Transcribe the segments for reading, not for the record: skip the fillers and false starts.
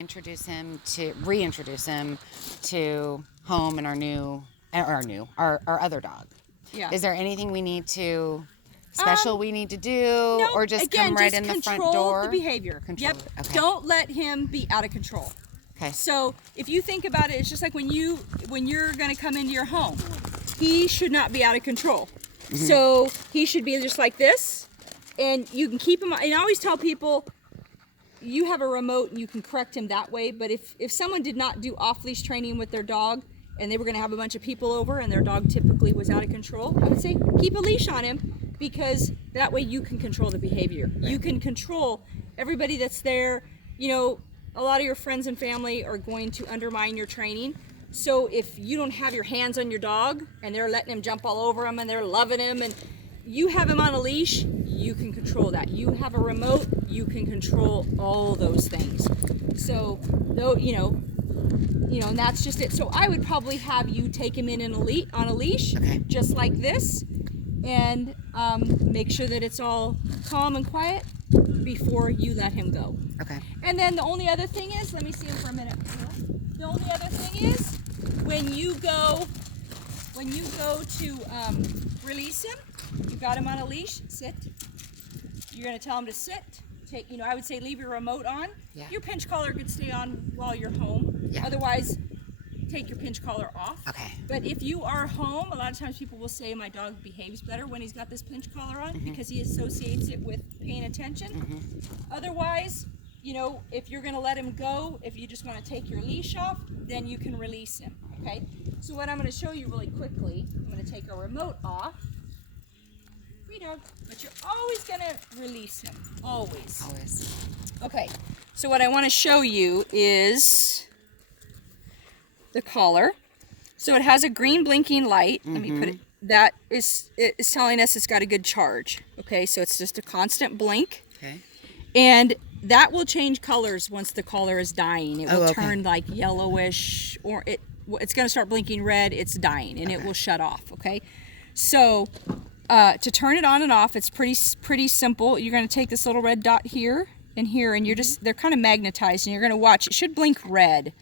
Reintroduce him to home and our other dog. Yeah. Is there anything we need to special we need to do, no, or just again, come right just in the front control door? the behavior. Control Yep. it. Okay. Don't let him be out of control. Okay. So if you think about it, it's just like when you're going to come into your home, he should not be out of control. Mm-hmm. So he should be just like this, and you can keep him. And I always tell people, you have a remote and you can correct him that way. But if someone did not do off-leash training with their dog, and they were going to have a bunch of people over, and their dog typically was out of control, I would say keep a leash on him, because that way you can control the behavior. Right. You can control everybody that's there. You know, a lot of your friends and family are going to undermine your training. So if you don't have your hands on your dog and they're letting him jump all over him and they're loving him, and you have him on a leash, you can control that. You have a remote, you can control all those things. So, though, and that's just it. So I would probably have you take him on a leash, okay, just like this, and make sure that it's all calm and quiet before you let him go. Okay. And then the only other thing is, let me see him for a minute. The only other thing is, when you go to release him, you got him on a leash, sit. You're gonna tell him to sit. I would say leave your remote on. Yeah. Your pinch collar could stay on while you're home. Yeah. Otherwise, take your pinch collar off. Okay. But if you are home, a lot of times people will say my dog behaves better when he's got this pinch collar on, mm-hmm, because he associates it with paying attention. Mm-hmm. Otherwise, if you're gonna let him go, if you just wanna take your leash off, then you can release him, okay? So what I'm gonna show you really quickly, I'm gonna take our remote off. Free dog, but you're always gonna release him, always. Always. Okay, so what I wanna show you is the collar. So it has a green blinking light. Mm-hmm. Let me put it, that is telling us it's got a good charge. Okay, so it's just a constant blink. Okay. And that will change colors once the collar is dying. It will okay, turn like yellowish, or it's going to start blinking red. It's dying, and okay, it will shut off. Okay, so to turn it on and off, it's pretty simple. You're going to take this little red dot here and here, and they're kind of magnetized, and you're going to watch. It should blink red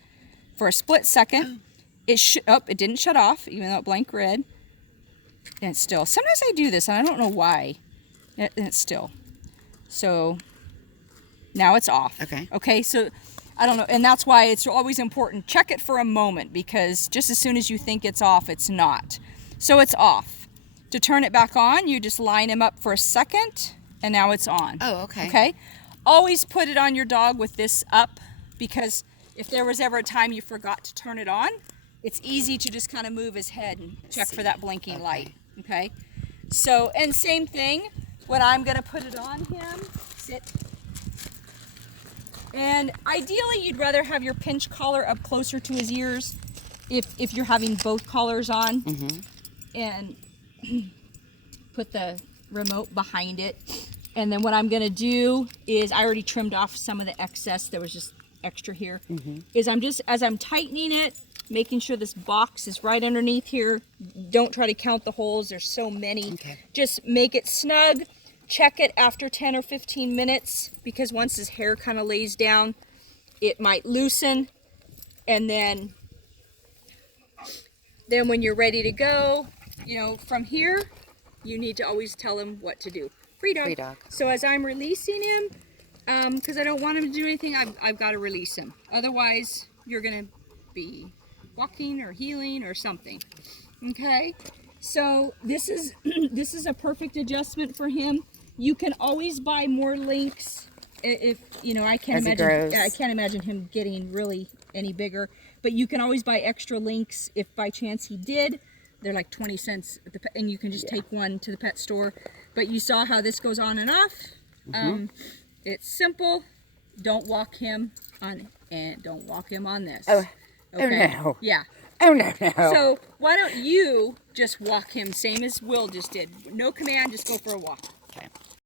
for a split second. It didn't shut off, even though it blinked red. And it's still. Sometimes I do this, and I don't know why. And it's still. So now it's off. Okay. Okay, so I don't know, and that's why it's always important. Check it for a moment, because just as soon as you think it's off, it's not. So it's off. To turn it back on, you just line him up for a second, and now it's on. Oh, okay. Okay. Always put it on your dog with this up, because if there was ever a time you forgot to turn it on, it's easy to just kind of move his head and check for that blinking light. Okay. So, and same thing, when I'm going to put it on him, sit. And ideally, you'd rather have your pinch collar up closer to his ears if you're having both collars on. Mm-hmm. And put the remote behind it. And then what I'm going to do is, I already trimmed off some of the excess. There was just extra here. Mm-hmm. Is as I'm tightening it, making sure this box is right underneath here. Don't try to count the holes. There's so many. Okay. Just make it snug. Check it after 10 or 15 minutes, because once his hair kind of lays down, it might loosen. And then when you're ready to go, from here, you need to always tell him what to do. Free dog. Free dog. So as I'm releasing him, because I don't want him to do anything, I've got to release him. Otherwise, you're going to be walking or heeling or something. Okay? So this is a perfect adjustment for him. You can always buy more links if I can't imagine him getting really any bigger. But you can always buy extra links if by chance he did. They're like 20 cents and you can just take one to the pet store. But you saw how this goes on and off. Mm-hmm. It's simple. Don't walk him on, and don't walk him on this. Oh, okay? Oh no. Yeah. Oh no. So why don't you just walk him, same as Will just did. No command, just go for a walk.